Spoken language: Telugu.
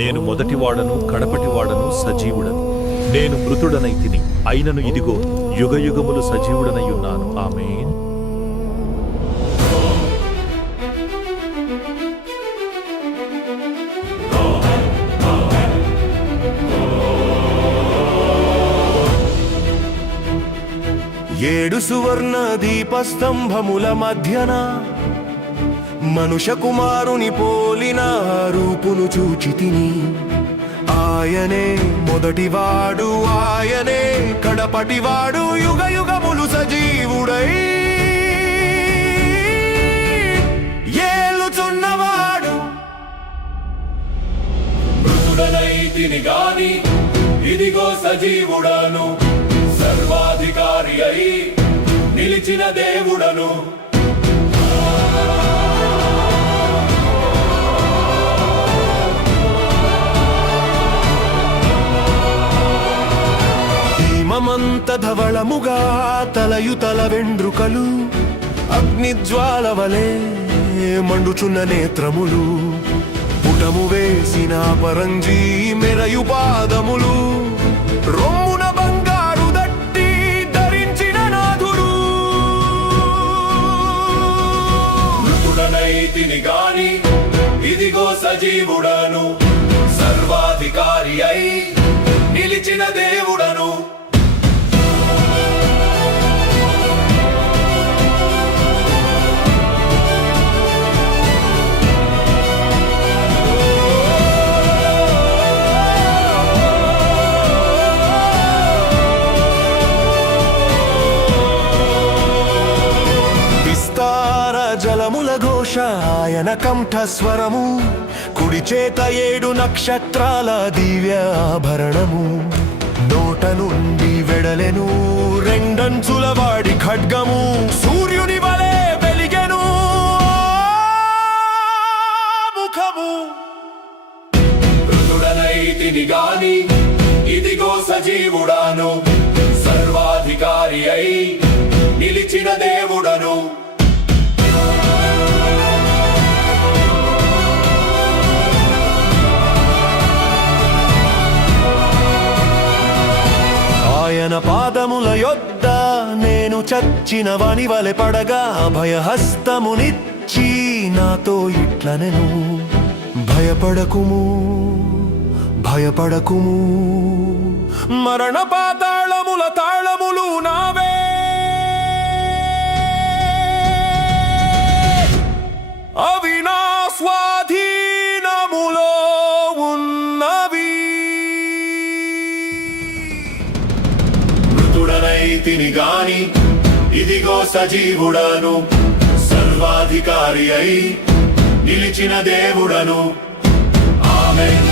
నేను మొదటివాడను కడపటివాడను సజీవుడను. నేను మృతుడనైతిని, అయినను ఇదిగో యుగయుగములు సజీవుడనయ్యున్నాను. ఆమేన్. ఏడు సువర్ణ దీపస్తంభముల మధ్యన మనుష్య కుమారుని పోలిన రూపును చూచితిని. ఆయనే మొదటివాడు, ఆయనే కడపటివాడు, యుగ యుగములు సజీవుడై ఏలుచున్నవాడు. మృతుడనైతిని గాని ఇదిగో సజీవుడను, సర్వాధికారి అయి నిలిచిన దేవుడను. హిమమంత ధవళముగా తలయుతల వెండ్రుకలు, అగ్నిజ్వాల వలె మండుచున్న నేత్రములు, పుటము వేసిన పరంజీ మెరయు పాదములు, రొమ్మున బంగారు దట్టి ధరించిన నాథుడు. మృతుడనైతిని గాని ఇదిగో సజీవుడను, సర్వాధికారి అయి నిలిచిన దేవుడను. జలముల ఘోష ఆయన కంఠస్వరము, కుడి చేత 7 నక్షత్రాల దివ్యాభరణము, నోట నుండి వెడలెను రెండంచుల వాడి ఖడ్గము, సూర్యుని వలె వెలిగెను ముఖము. మృతుడనైతిని గాని ఇదిగో సజీవుడను, సర్వాధికారి అయి నిలిచిన దేవుడను. ఆయన పాదముల యొద్ద నేను చచ్చిన వాని వలె పడగా, భయహస్తమునిచ్చి నాతో ఇట్లనెను, భయపడకుము భయపడకుము, మరణ పాతాళముల తాళములు నావే, అవి నా స్వాధీనములో ఉన్నవి. మృతుడనైతిని గాని ఇదిగో సజీవుడను, సర్వాధికారి అయి నిలిచిన దేవుడను. ఆమేన్.